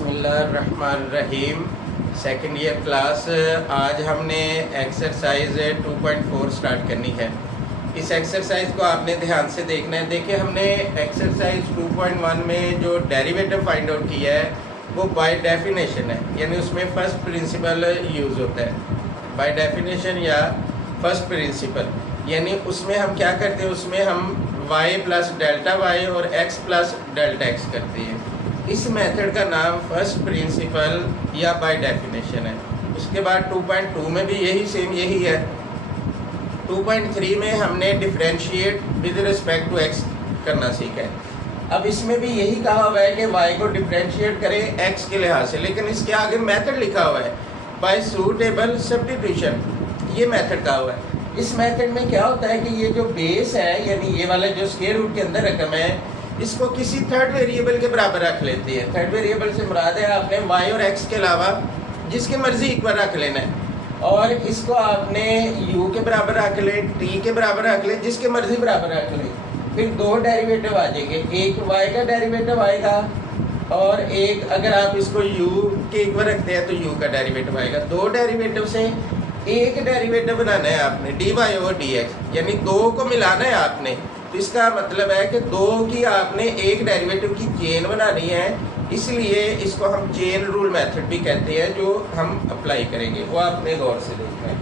बिस्मिल्लाहिर्रहमानिर्रहीम। Second year class, आज हमने एक्सरसाइज 2.4 स्टार्ट करनी है। इस एक्सरसाइज को आपने ध्यान से देखना है। देखिए, हमने एक्सरसाइज 2.1 में जो डेरिवेटिव फाइंड आउट किया है वो बाय डेफिनेशन है, यानी उसमें फर्स्ट प्रिंसिपल यूज़ होता है। बाय डेफिनेशन या फर्स्ट प्रिंसिपल, यानी उसमें हम क्या करते हैं, उसमें हम y प्लस डेल्टा वाई और x प्लस डेल्टा x करते हैं। इस मेथड का नाम फर्स्ट प्रिंसिपल या बाय डेफिनेशन है। उसके बाद 2.2 में भी यही है। 2.3 में हमने differentiate with respect to x करना सीखा है। अब इसमें भी यही कहा हुआ है कि y को डिफरेंशिएट करें x के लिहाज से, लेकिन इसके आगे मेथड लिखा हुआ है बाय सूटेबल सब्स्टिट्यूशन। ये मेथड कहा हुआ है। इस मेथड में क्या होता है कि ये जो बेस है, यानी ये वाला जो स्क्वायर रूट के अंदर रकम है, इसको किसी थर्ड वेरिएबल के बराबर रख लेते हैं। थर्ड वेरिएबल से मुराद है आपने y और x के अलावा जिसके मर्जी इक्वल रख लेना है, और इसको आपने u के बराबर रख ले, t के बराबर रख ले, जिसके मर्जी बराबर रख ले। फिर दो डेरिवेटिव आ जाएंगे, एक y का डेरिवेटिव आएगा और एक, अगर आप इसको u के इक्वल रखते हैं तो u का डेरिवेटिव आएगा। दो डेरिवेटिव से एक डेरिवेटिव बनाना है आपने, dy ओवर dx, यानी दो को मिलाना है आपने। तो इसका मतलब है कि दो की आपने एक डेरिवेटिव की चेन बनानी है, इसलिए इसको हम चेन रूल मेथड भी कहते हैं, जो हम अप्लाई करेंगे। वो आपने गौर से देखना है।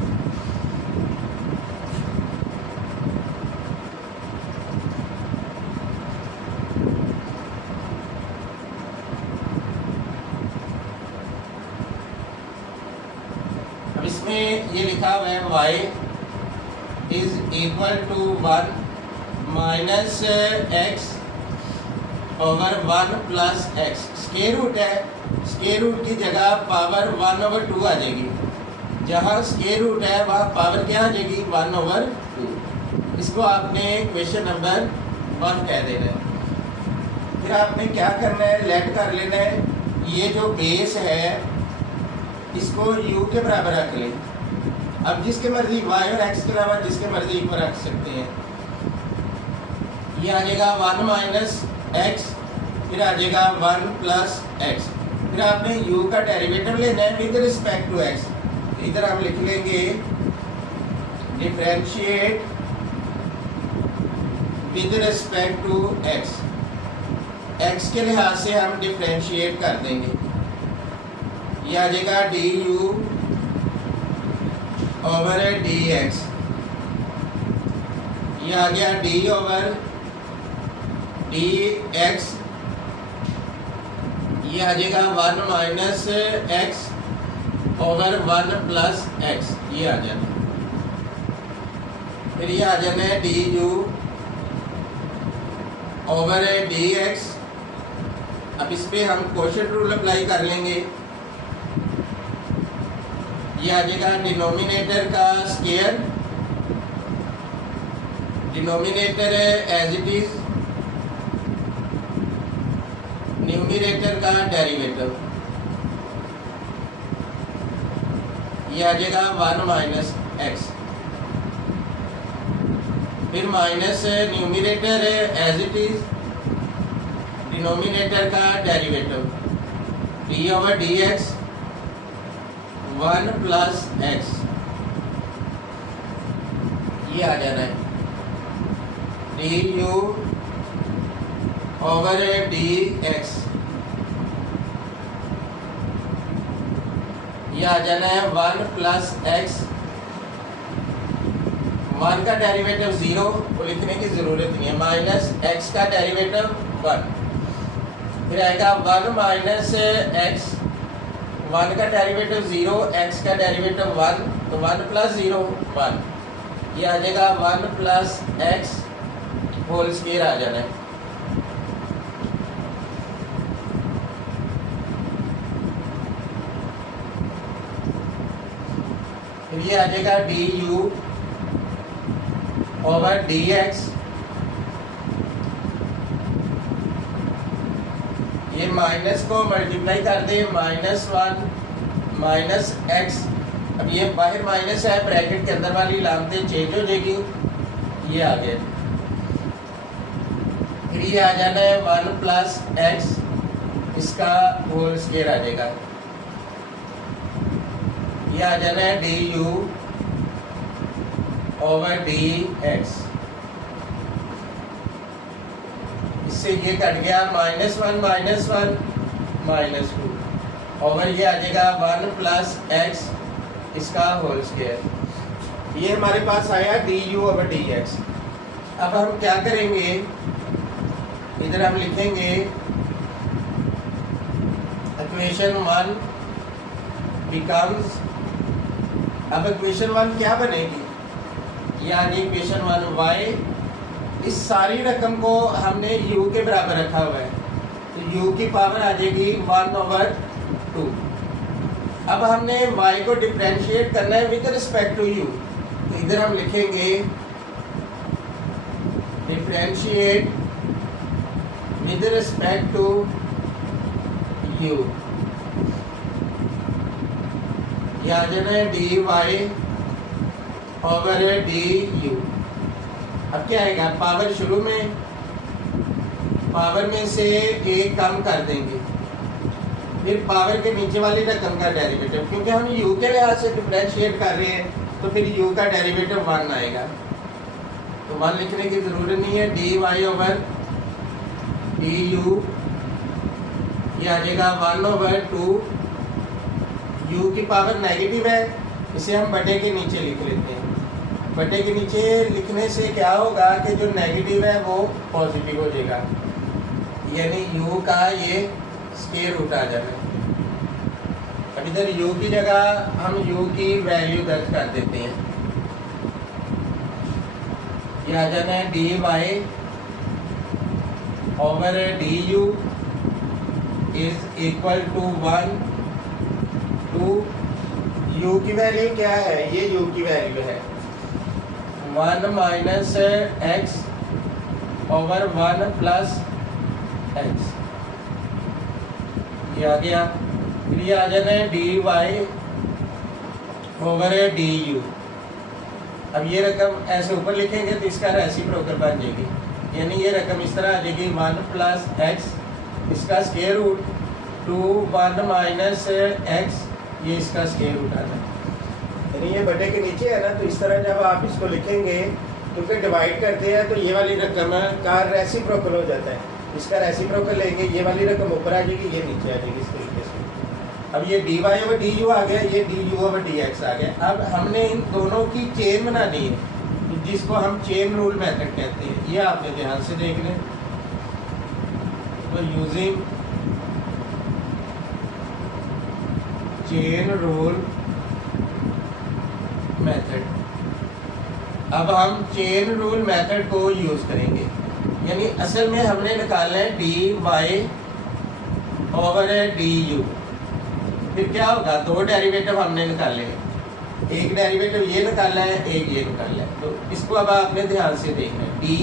अब इसमें ये लिखा हुआ है y is equal to 1 minus x over 1 plus x. Square root है, स्क्वायर रूट की जगह पावर 1 ओवर 2 आ जाएगी। जहाँ स्क्वायर रूट है वहाँ पावर क्या आ जाएगी, 1 ओवर 2। इसको आपने क्वेश्चन नंबर 1 कह देना है। फिर आपने क्या करना है, लेट कर लेना है। ये जो बेस है इसको u के बराबर रख लें। अब जिसके मर्जी y और x के अलावा जिसके मर्जी इक्वल रख सकते हैं। ये आ जाएगा 1 माइनस एक्स, फिर आ जाएगा 1 प्लस एक्स। फिर आपने u का डेरिवेटिव लेना है विद रिस्पेक्ट टू x। इधर हम लिख लेंगे differentiate with respect to x। x के लिहाज से हम डिफरेंशिएट कर देंगे। ये आ जाएगा du ओवर dx। ये आ गया d ओवर dx। ये आ जाएगा 1 minus x over 1 plus x. ये आ जाना। फिर ये आ जाना है du ओवर dx। अब इस पे हम क्वोशिएंट रूल अप्लाई कर लेंगे। ये आ जाएगा डिनोमिनेटर का square, denominator as it is, numerator का डेरिवेटिव। ये आ जाएगा 1 माइनस एक्स। फिर minus numerator as it is, denominator का derivative d over dx 1 plus x. ये आ जाना है du ओवर dx। ये आ जाना है 1 प्लस एक्स। 1 का डेरिवेटिव 0, वो लिखने की ज़रूरत नहीं है, माइनस एक्स का डेरिवेटिव 1। फिर आएगा 1 माइनस एक्स, 1 का डेरिवेटिव 0, एक्स का डेरिवेटिव 1, तो 1 प्लस 0 1। ये आ जाएगा 1 प्लस एक्स होल स्क्वायर आ जाना है। फिर ये आ जाएगा du ओवर dx। ये माइनस को मल्टीप्लाई कर दे, -1 माइनस एक्स। अब ये बाहर माइनस है, ब्रैकेट के अंदर वाली लामतें चेंज हो जाएगी। ये आ गया। फिर ये आ जाना है 1 प्लस एक्स इसका होल स्क्वायर आ जाएगा। ये आ जाना है d u over d x. इससे ये कट गया -1 -2 ओवर ये आ जाएगा 1 प्लस एक्स इसका होल स्क्वायर। ये हमारे पास आया D u over d x. अब हम क्या करेंगे, इधर हम लिखेंगे इक्वेशन 1 बिकम्स, अब इक्वेशन 1 क्या बनेगी, ये आ गई इक्वेशन 1 y। इस सारी रकम को हमने u के बराबर रखा हुआ है, तो u की पावर आ जाएगी 1/2। अब हमने y को डिफरेंशिएट करना है विद रिस्पेक्ट टू u, तो इधर हम लिखेंगे differentiate with respect to u। ये आ जाना है dy ओवर du। अब क्या आएगा, पावर शुरू में, पावर में से एक कम कर देंगे, फिर पावर के नीचे वाली रकम का डेरिवेटिव, क्योंकि हम u के लिहाज से डिफरेंशिएट कर रहे हैं तो फिर u का डेरिवेटिव 1 आएगा, तो 1 लिखने की जरूरत नहीं है। dy ओवर du ये आ जाएगा 1/2। u की पावर नेगेटिव है, इसे हम बटे के नीचे लिख लेते हैं। बटे के नीचे लिखने से क्या होगा कि जो नेगेटिव है वो पॉजिटिव हो जाएगा, यानी u का ये स्क्वायर रूट आ जाना है। अब इधर u की जगह हम u की वैल्यू दर्ज कर देते हैं। ये आ जाना है dy over du is equal to 1 to u की वैल्यू क्या है, ये u की वैल्यू है 1 minus x over 1 plus x. ये आ गया। फिर ये आ जाना है डी वाई ओवर du। अब ये रकम ऐसे ऊपर लिखेंगे तो इसका रेसिप्रोकल बन जाएगी, यानी ये रकम इस तरह आ जाएगी 1 प्लस एक्स इसका square root to 1 minus x ये इसका स्क्वायर रूट आ जाए, यानी ये बटे के नीचे है ना, तो इस तरह जब आप इसको लिखेंगे तो फिर डिवाइड करते हैं तो ये वाली रकम का रेसिप्रोकल हो जाता है, इसका रेसिप्रोकल लेंगे, ये वाली रकम ऊपर आ जाएगी, ये नीचे आ जाएगी इस तरीके से। अब ये dy ओवर du आ गया, ये du ओवर dx आ गया। अब हमने इन दोनों की चेन बनानी है, जिसको हम चेन रूल मेथड कहते हैं, ये आपने ध्यान से देख लें। तो यूजिंग चेन रूल मेथड, अब हम चेन रूल मेथड को यूज करेंगे, यानी असल में हमने निकालना है dy ओवर du। फिर क्या होगा, दो डेरिवेटिव हमने निकाले हैं, एक डेरिवेटिव ये निकालना है, एक ये निकालना है। तो इसको अब आपने ध्यान से देखना है, dy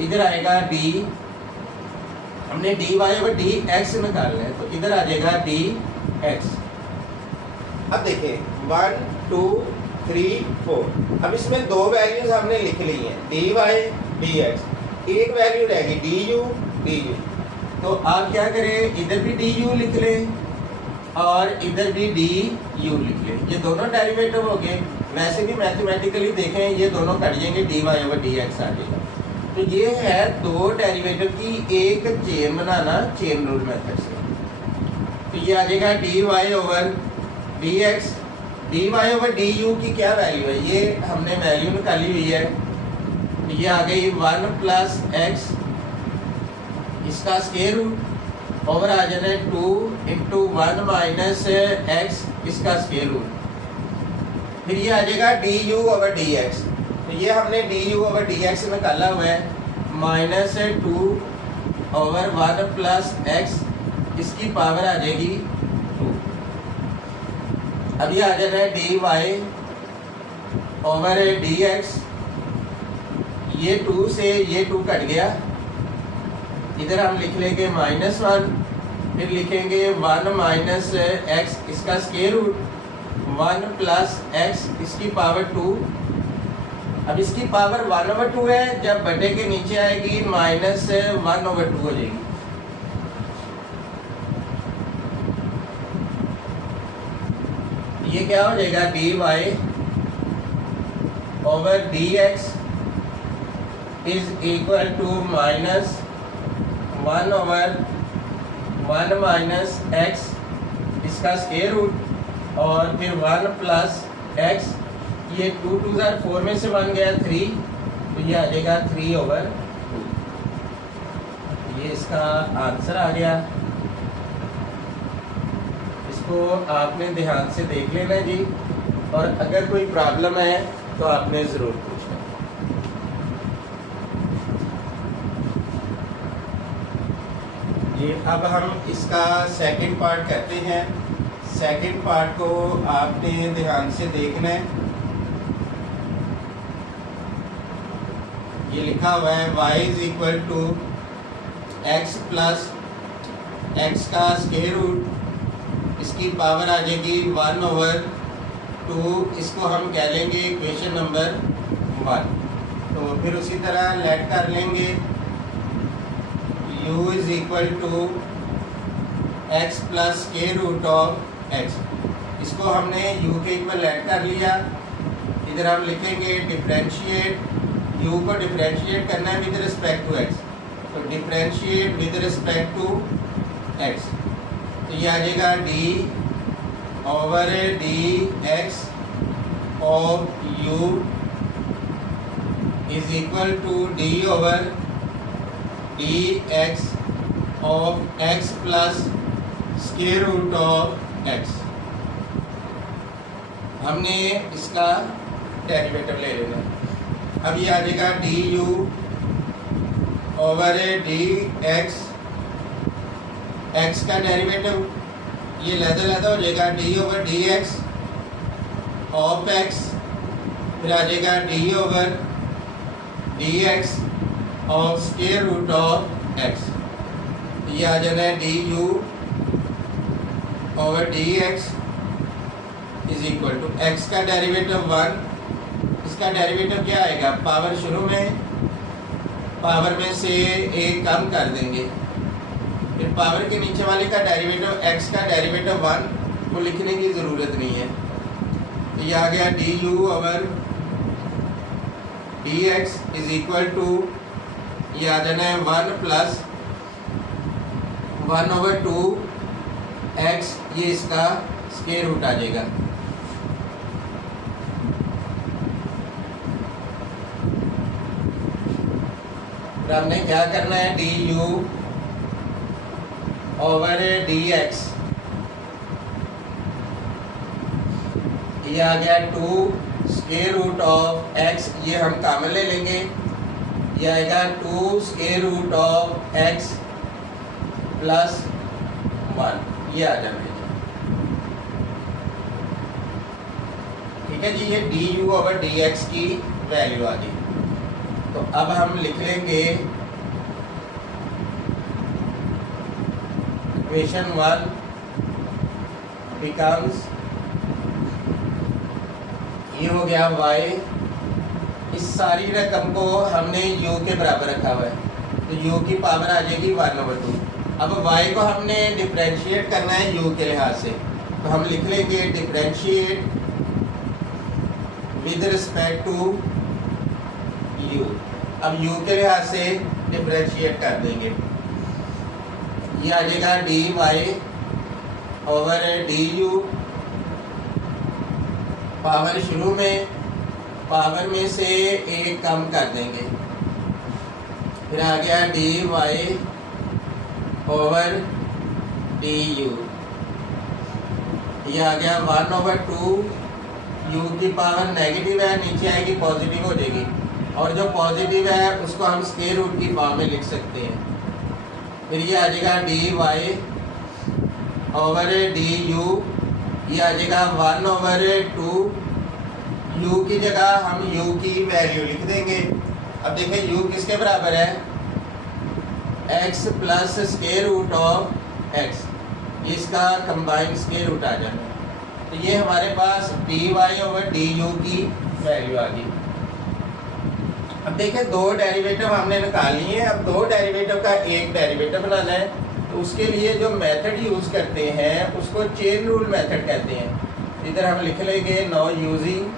इधर आएगा d, हमने dy ओवर dx निकालना है, तो इधर आ जाएगा dx। अब देखें 1 2 3 4, अब इसमें दो वैल्यूज हमने लिख ली हैं dy dx, एक वैल्यू रहेगी du। तो आप क्या करें, इधर भी du लिख लें और इधर भी du लिख लें, ये दोनों डेरिवेटिव हो गए। वैसे भी मैथमेटिकली देखें ये दोनों कट जाएंगे, dy ओवर dx आ जाएगा। तो ये है दो डेरिवेटिव की एक चेन बनाना चेन रूल मेथड से। तो ये आ जाएगा dy over dx, dy over du की क्या वैल्यू है, ये हमने वैल्यू निकाली हुई है, ये आ गई 1 प्लस एक्स इसका स्क्वायर रूट ओवर आ जाना है 2 इंटू 1 माइनस एक्स इसका स्क्वायर रूट। फिर ये आ जाएगा du ओवर dx, तो ये हमने du ओवर dx निकाला हुआ है, -2 ओवर 1 प्लस एक्स इसकी पावर आ जाएगी 2। अब ये आ जाना है dy ओवर dx, ये 2 से ये 2 कट गया, इधर हम लिख लेंगे -1, फिर लिखेंगे 1 माइनस एक्स इसका स्क्वायर रूट 1 प्लस एक्स इसकी पावर 2। अब इसकी पावर 1/2 है, जब बटे के नीचे आएगी -1/2 हो जाएगी। ये क्या हो जाएगा, d y over d x is equal to minus 1 over 1 minus x इसका स्क्वायर रूट और फिर 1 प्लस एक्स, ये 2 2 4 में से 1 गया 3, तो ये आ जाएगा 3 ओवर 2। ये इसका आंसर आ गया। इसको आपने ध्यान से देख लेना जी, और अगर कोई प्रॉब्लम है तो आपने ज़रूर पूछना। ये अब हम इसका सेकंड पार्ट करते हैं। सेकंड पार्ट को आपने ध्यान से देखना है। ये लिखा हुआ है y is equal to x plus x का स्क्वायर रूट, इसकी पावर आ जाएगी 1 ओवर 2, इसको हम कह लेंगे इक्वेशन नंबर 1। तो फिर उसी तरह लेट कर लेंगे u is equal to x plus square root of x, इसको हमने u के इक्वल लेट कर लिया। इधर हम लिखेंगे डिफरेंशिएट, u को डिफरेंशिएट करना है विद रिस्पेक्ट टू x, तो differentiate with respect to x, तो ये आ जाएगा d over dx of u is equal to d over dx of x plus square root of x। हमने इसका डेरिवेटिव ले लेना है। अब ये आ जाएगा d u over d x, x का डेरिवेटिव ये लहदा हो जाएगा d over d x of x, फिर आ जाएगा d over d x of square root of x. ये आ जाना है d u over d x is equal to x का डेरिवेटिव 1, इसका डेरिवेटिव क्या आएगा, पावर शुरू में पावर में से एक कम कर देंगे, फिर पावर के नीचे वाले का डेरिवेटिव एक्स का डेरिवेटिव 1 को लिखने की ज़रूरत नहीं है। तो ये आ गया d u over d x is equal to, ये आ जाना है 1 प्लस 1 ओवर 2 एक्स, ये इसका स्क्वायर रूट आ जाएगा। हमने क्या करना है, d u over d x, ये आ गया 2 स्क्वायर रूट ऑफ एक्स, ये हम कॉमन ले लेंगे, ये आएगा 2 square root of x plus 1, ये आ जाना है। ठीक है जी, ये d u over d x की वैल्यू आ गई। तो अब हम लिख लेंगे इक्वेशन 1 बिकम्स, ये हो गया y, इस सारी रकम को हमने u के बराबर रखा हुआ है, तो u की पावर आ जाएगी 1 ओवर 2। अब y को हमने डिफरेंशिएट करना है u के लिहाज से, तो हम लिख लेंगे differentiate with respect to u। अब u के लिहाज से डिफरेंशिएट कर देंगे, ये आ जाएगा d y over d u, power शुरू में पावर में से एक कम कर देंगे, फिर आ गया d y over d u, ये आ गया 1 ओवर 2, यू की पावर नेगेटिव है, नीचे आएगी पॉजिटिव हो जाएगी, और जो पॉजिटिव है उसको हम स्क्वायर रूट की फॉर्म में लिख सकते हैं। फिर ये आ जाएगा d y over d u, ये आ जाएगा 1 ओवर 2, u की जगह हम u की वैल्यू लिख देंगे। अब देखें u किसके बराबर है, x plus square root of x, इसका कंबाइंड स्क्वायर रूट आ जाना है। तो ये हमारे पास d y over d u की वैल्यू आ गई। अब देखें दो डेरिवेटिव हमने निकाल लिए हैं, अब दो डेरिवेटिव का एक डेरिवेटिव बनाना है, तो उसके लिए जो मेथड यूज़ करते हैं उसको चेन रूल मेथड कहते हैं। इधर हम लिख लेंगे no using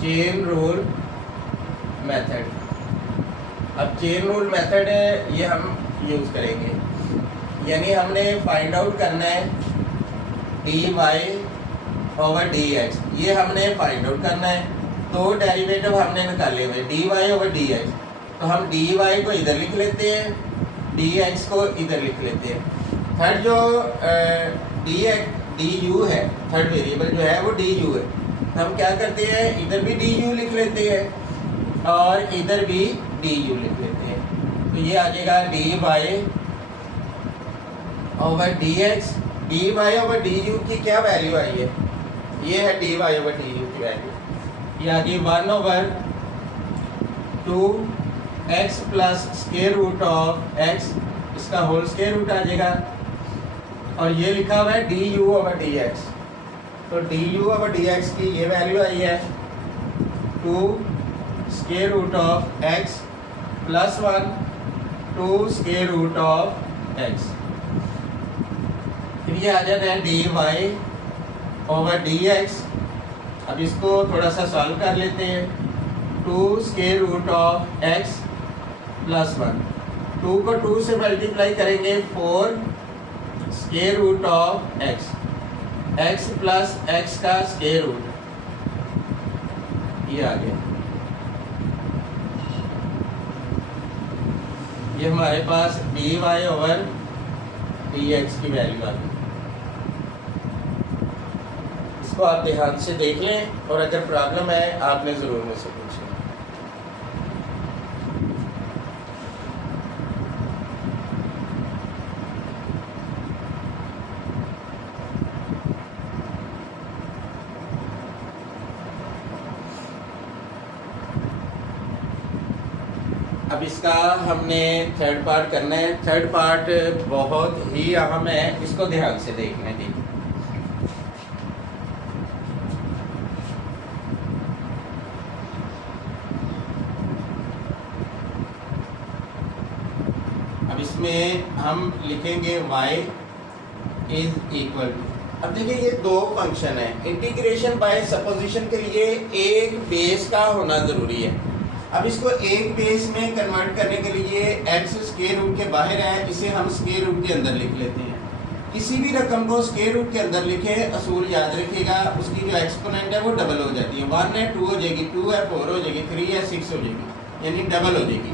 chain rule method. अब चेन रूल मेथड ये हम यूज़ करेंगे, यानी हमने फाइंड आउट करना है d y over d x, ये हमने फाइंड आउट करना है। तो डेरिवेटिव हमने निकाले हुए d y over d x, तो हम डी वाई को इधर लिख लेते हैं, डी एक्स को इधर लिख लेते हैं। थर्ड जो डी यू है, थर्ड वेरिएबल जो है वो डी यू है, तो हम क्या करते हैं इधर भी डी यू लिख लेते हैं और इधर भी डी यू लिख लेते हैं। तो ये आ जाएगा d y over d x. D y over d u की क्या वैल्यू आई है, ये है d y over d u की वैल्यू, ये आ गई 1/2 x plus square root of x, इसका होल स्क्वायर रूट आ जाएगा। और ये लिखा हुआ है d u over d x, तो d u over d x की ये वैल्यू आई है 2 square root of x plus 1 2 square root of x। फिर ये आ जाता है d y over d x. अब इसको थोड़ा सा सॉल्व कर लेते हैं, 2 square root of x plus 1, 2 को 2 से मल्टीप्लाई करेंगे 4 square root of x plus x का स्क्वायर रूट, ये आ गया। ये हमारे पास d y over d x की वैल्यू आ गई। इसको आप ध्यान से देख लें और अगर प्रॉब्लम है आपने ज़रूर मुझसे पूछें। अब इसका हमने थर्ड पार्ट करना है। थर्ड पार्ट बहुत ही अहम है, इसको ध्यान से देखने दीजिए। अब इसमें हम लिखेंगे y इज इक्वल टू, अब देखिए ये दो फंक्शन है, इंटीग्रेशन बाय सपोजिशन के लिए एक बेस का होना ज़रूरी है। अब इसको एक बेस में कन्वर्ट करने के लिए x स्क्वायर रूट के बाहर है, इसे हम स्क्वायर रूट के अंदर लिख लेते हैं। किसी भी रकम को स्क्वायर रूट के अंदर लिखे, असूल याद रखिएगा, उसकी जो एक्सपोनेंट है वो डबल हो जाती है। 1 है 2 हो जाएगी, 2 है 4 हो जाएगी, 3 है 6 हो जाएगी, यानी डबल हो जाएगी।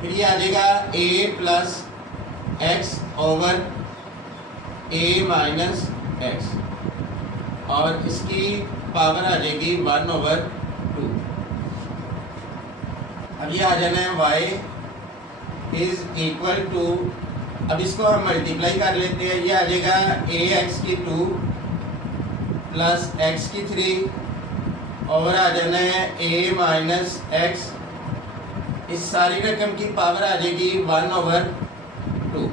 फिर ये आ जाएगा a plus x over a minus x, और इसकी पावर आ जाएगी 1/2। अब ये आ जाना है y इज इक्वल टू, अब इसको हम मल्टीप्लाई कर लेते हैं, ये आ जाएगा ax की 2 प्लस x की 3 और आ जाना है a माइनस एक्स, इस सारी रकम की पावर आ जाएगी 1/2।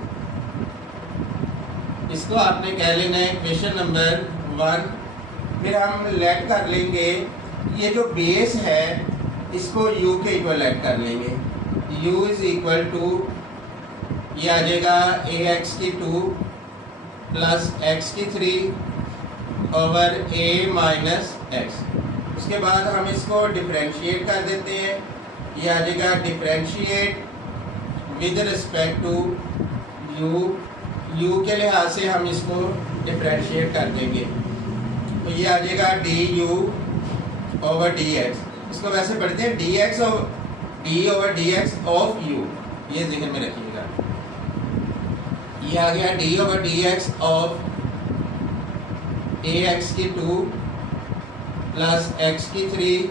इसको आपने कह लेना है इक्वेशन नंबर 1। फिर हम लेट कर लेंगे, ये जो बेस है इसको u के इक्वल लेट कर लेंगे, u इज इक्वल टू, ये आ जाएगा ax की 2 प्लस x की 3 ओवर a माइनस एक्स। उसके बाद हम इसको डिफरेंशिएट कर देते हैं, ये आ जाएगा differentiate with respect to u के लिहाज से हम इसको डिफरेंशिएट कर देंगे, तो ये आ जाएगा du ओवर dx। इसको वैसे पढ़ते हैं dx over dx of u, ये ज़हन में रखिएगा। ये आ गया d over dx of ax की 2 प्लस x की 3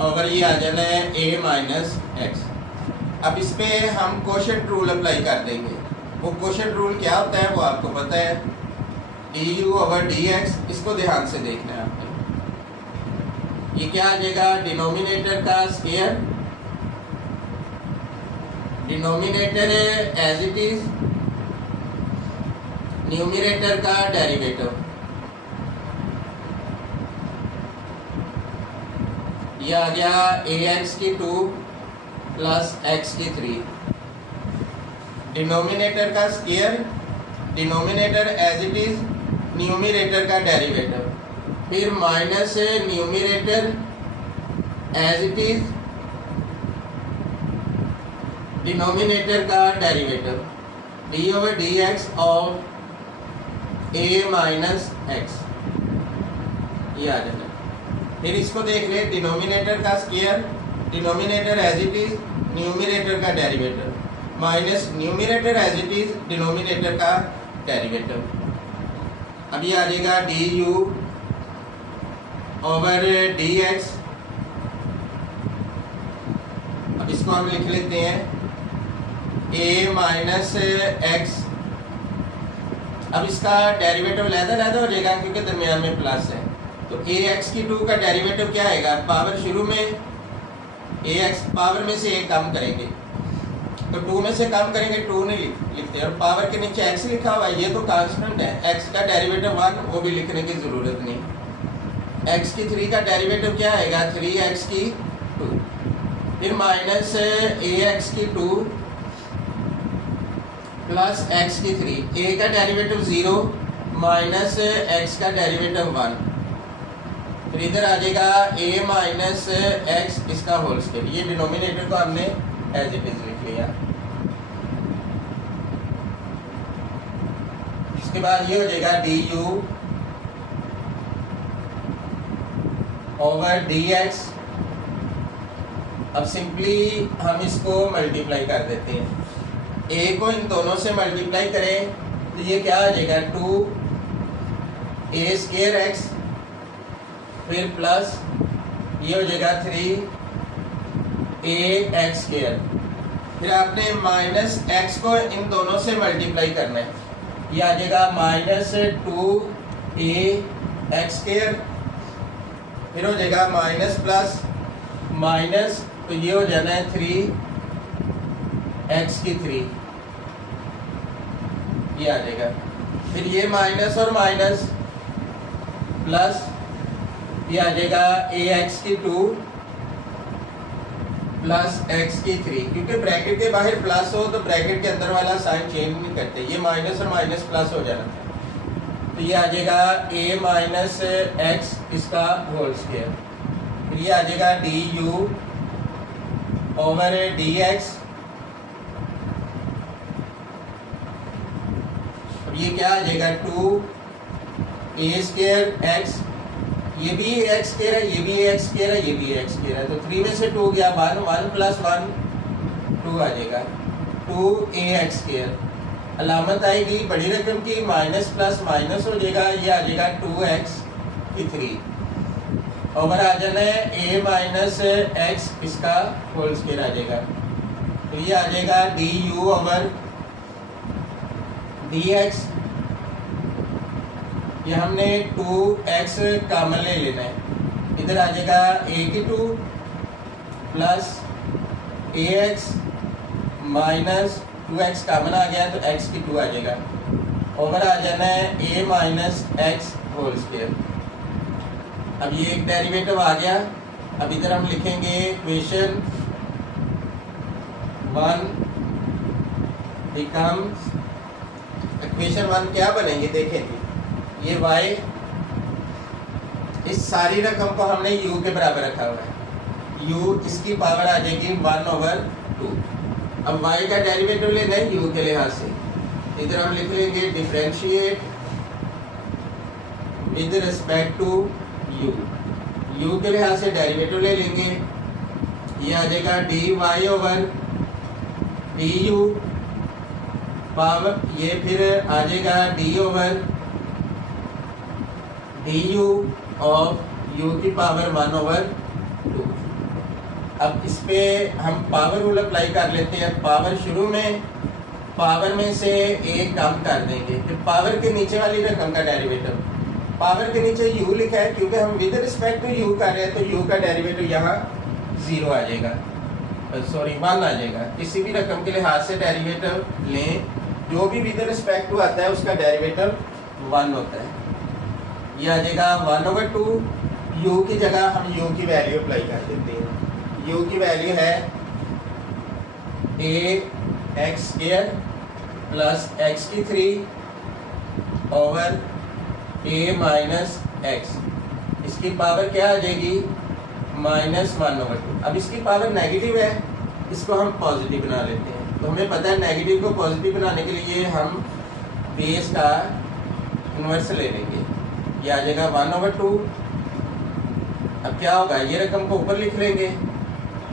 और ये आ जाना है a माइनस एक्स। अब इस पे हम कोशेंट रूल अप्लाई कर देंगे। वो कोशेंट रूल क्या होता है वो आपको पता है, du ओवर dx। इसको ध्यान से देखना है आपने। ये क्या आ जाएगा, डिनोमिनेटर का square, denominator as it is, numerator का डेरिवेटिव। ये आ गया ax की 2 प्लस x की 3, डिनोमिनेटर का square denominator as it is numerator का डेरिवेटिव, फिर minus numerator as it is denominator का derivative d over d x of a minus x, ये आ जाएगा। फिर इसको देख ले, डिनोमिनेटर का square, denominator as it is numerator का derivative minus numerator as it is denominator का डेरिवेटिव। अब ये आ जाएगा d u over d x. अब इसको हम लिख लेते हैं a माइनस एक्स। अब इसका डेरिवेटिव लहदा हो जाएगा क्योंकि दरमियान में प्लस है, तो ए एक्स की 2 का डेरिवेटिव क्या आएगा, पावर शुरू में ए एक्स पावर में से एक कम करेंगे, तो 2 में से कम करेंगे 2 नहीं लिखते, और पावर के नीचे x लिखा हुआ है, ये तो कांस्टेंट है, x का डेरिवेटिव 1, वो भी लिखने की ज़रूरत नहीं। x की 3 का डेरिवेटिव क्या आएगा, 3x की 2, फिर माइनस ax की 2 प्लस x की 3, a का डेरिवेटिव 0 माइनस x का डेरिवेटिव 1, फिर इधर आ जाएगा a माइनस एक्स इसका होल स्क्वायर। ये डिनोमिनेटर को हमने एज इट इज लिख लिया। इसके बाद ये हो जाएगा d u over d x. अब सिंपली हम इसको मल्टीप्लाई कर देते हैं, a को इन दोनों से मल्टीप्लाई करें तो ये क्या आ जाएगा 2a स्क्वायर एक्स, फिर प्लस ये हो जाएगा 3a एक्स स्क्वायर, फिर आपने माइनस x को इन दोनों से मल्टीप्लाई करना है, ये आ जाएगा माइनस 2a एक्स स्क्वायर, फिर हो जाएगा माइनस प्लस माइनस, तो ये हो जाना है 3x की 3, ये आ जाएगा, फिर ये माइनस और माइनस प्लस, ये आ जाएगा ax की 2 प्लस x की 3, क्योंकि ब्रैकेट के बाहर प्लस हो तो ब्रैकेट के अंदर वाला साइन चेंज नहीं करते, ये माइनस और माइनस प्लस हो जाना था, तो ये आ जाएगा a माइनस एक्स इसका होल स्क्वायर, फिर ये आ जाएगा d u over d x, और ये क्या आ जाएगा 2a स्क्वायर एक्स, ये भी एक्स स्क्वायर है, ये भी एक्स स्क्वायर है, ये भी एक्स स्क्वायर है, तो 3 में से 2 गया 1, 1 प्लस 1 2 आ जाएगा 2a एक्स स्क्वायर। अलामत आएगी बड़ी रकम की, माइनस प्लस माइनस हो जाएगा, ये आ जाएगा 2x की 3 ओवर आ जाना है a माइनस एक्स इसका होल स्क्वायर आ जाएगा, तो ये आ जाएगा d u over d x. ये हमने 2x कॉमन ले लेना है, इधर आ जाएगा a की 2 plus ax minus 2x common आ गया तो x की 2 आ जाएगा, ओवर आ जाना है a minus x whole square. अब ये एक डेरिवेटिव आ गया, अब इधर हम लिखेंगे इक्वेशन 1 बिकम्स, इक्वेशन 1 क्या बनेंगे देखेंगे, ये y इस सारी रकम को हमने u के बराबर रखा हुआ है, u इसकी पावर आ जाएगी 1/2। अब y का डेरिवेटिव लेना है u के लिहाज से, इधर हम लिख लेंगे differentiate with respect to u के लिहाज से डेरिवेटिव ले लेंगे, ये आ जाएगा dy ओवर du पावर, ये फिर आ जाएगा d over du of u की पावर 1/2। अब इस पे हम पावर रूल अप्लाई कर लेते हैं, पावर शुरू में पावर में से एक कम कर देंगे, फिर पावर के नीचे वाली रकम का डेरिवेटिव, पावर के नीचे u लिखा है क्योंकि हम विद रिस्पेक्ट टू u कर रहे हैं, तो u का डेरिवेटिव यहाँ 0 आ जाएगा, सॉरी 1 आ जाएगा। किसी भी रकम के लिहाज से डेरिवेटिव लें, जो भी विद रिस्पेक्ट टू आता है उसका डेरिवेटिव 1 होता है, ये आ जाएगा 1/2, u की जगह हम u की वैल्यू अप्लाई कर देते हैं, u की वैल्यू है a x square plus x की 3 ओवर ए माइनस एक्स, इसकी पावर क्या आ जाएगी -1/2। अब इसकी पावर नेगेटिव है, इसको हम पॉजिटिव बना लेते हैं। तो हमें पता है नेगेटिव को पॉजिटिव बनाने के लिए हम बेस का इन्वर्स ले लेंगे, ये आ जाएगा 1/2। अब क्या होगा, ये रकम को ऊपर लिख लेंगे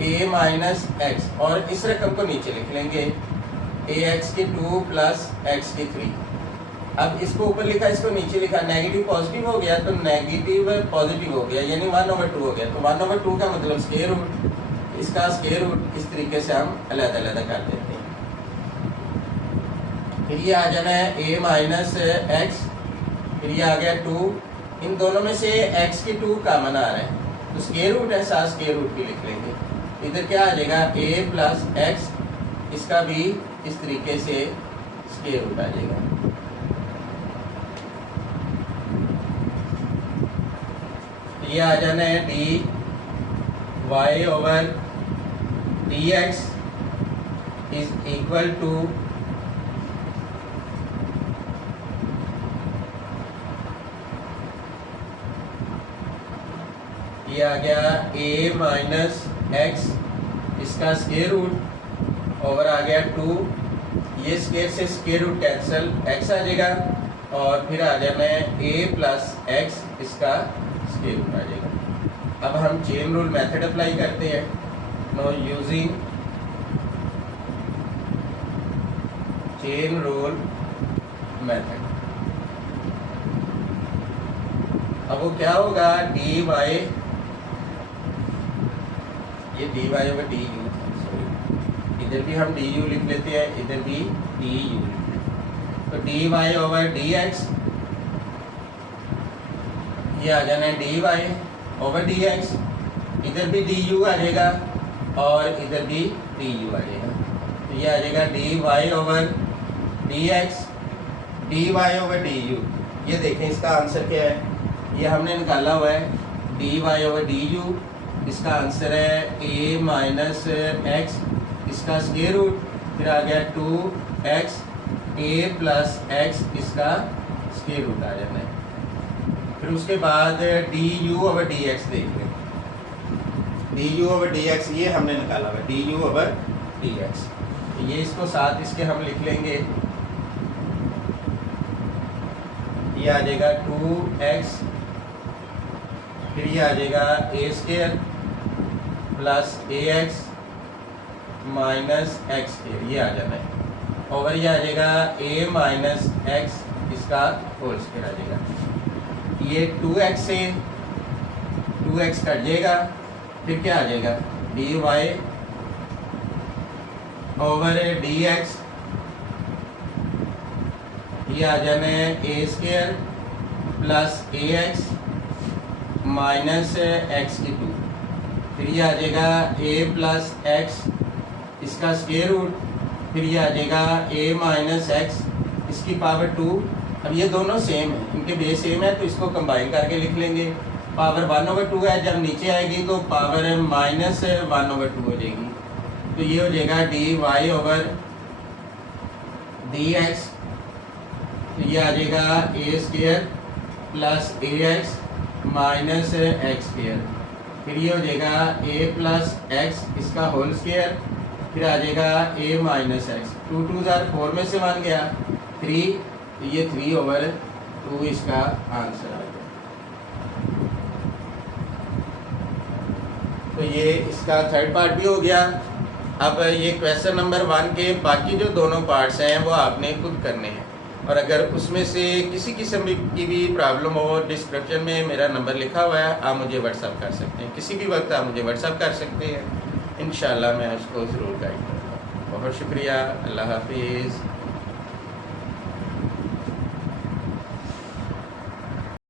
a माइनस एक्स, और इस रकम को नीचे लिख लेंगे ax की 2 प्लस x की 3। अब इसको ऊपर लिखा, इसको नीचे लिखा, नेगेटिव पॉजिटिव हो गया तो नेगेटिव पॉजिटिव हो गया, यानी 1/2 हो गया। तो 1/2 का मतलब स्क्वायर रूट, इसका स्क्वायर रूट इस तरीके से हम अलग-अलग कर देते हैं। फिर ये आ जाना है a माइनस एक्स, फिर ये आ गया 2, इन दोनों में से x की 2 कॉमन आ रहा है तो स्क्वायर रूट है, साथ स्क्वायर रूट भी लिख लेंगे। इधर क्या आ जाएगा a प्लस एक्स, इसका भी इस तरीके से स्क्वायर रूट आ जाएगा। ये आ जाना है dy over dx is equal to ये आ गया a माइनस एक्स, इसका स्क्वायर रूट ओवर आ गया 2, ये स्क्वायर से स्क्वायर रूट कैंसिल, x आ जाएगा, और फिर आ जाना है a प्लस एक्स, इसका स्क्वायर रूट आ जाएगा। अब हम चेन रूल मेथड अप्लाई करते हैं। No using chain rule method. अब वो क्या होगा, dy, ये dy ओवर du, सॉरी इधर भी हम du लिख लेते हैं, इधर भी du लिख लेते हैं। तो dy ओवर dx, ये आ जाना है dy ओवर dx, इधर भी du आ जाएगा और इधर भी du आ जाएगा। तो ये आ जाएगा dy over dx, dy over du। ये देखें इसका आंसर क्या है, ये हमने निकाला हुआ है dy ओवर du, इसका आंसर है a माइनस एक्स, इसका स्क्वायर रूट, फिर आ गया 2x a प्लस एक्स, इसका स्क्वायर रूट आ जाना है। फिर उसके बाद du ओवर dx देख लें, du ओवर dx ये हमने निकाला हुआ du ओवर dx, ये इसको साथ इसके हम लिख लेंगे, ये आ जाएगा 2x, फिर ये आ जाएगा a square plus ax minus x square, ये आ जाना है, ओवर ये आ जाएगा a माइनस एक्स, इसका होल स्क्वायर आ जाएगा। ये 2x से 2x कट जाएगा, फिर क्या आ जाएगा dy ओवर dx, ये आ जाना है a square plus ax minus x की 2, फिर ये आ जाएगा a प्लस एक्स, इसका स्क्वायर रूट, फिर ये आ जाएगा a माइनस एक्स, इसकी पावर 2। अब ये दोनों सेम है, इनके बेस सेम है तो इसको कंबाइन करके लिख लेंगे। पावर 1/2 है, जब नीचे आएगी तो पावर -1/2 हो जाएगी। तो ये हो जाएगा dy ओवर dx, तो ये आ जाएगा a square plus ax minus x square, फिर ये हो जाएगा a प्लस एक्स, इसका होल स्क्वायर, फिर आ जाएगा a माइनस एक्स, 2 2 4 में से 1 गया 3, तो ये 3 ओवर 2 इसका आंसर आ गया। तो ये इसका थर्ड पार्ट भी हो गया। अब ये क्वेश्चन नंबर 1 के बाकी जो दोनों पार्ट्स हैं वो आपने खुद करने हैं, और अगर उसमें से किसी किस्म की भी प्रॉब्लम हो, डिस्क्रिप्शन में मेरा नंबर लिखा हुआ है, आप मुझे व्हाट्सअप कर सकते हैं, किसी भी वक्त आप मुझे व्हाट्सअप कर सकते हैं, इंशाल्लाह मैं उसको ज़रूर गाइड करूँगा। बहुत शुक्रिया, अल्लाह हाफिज़।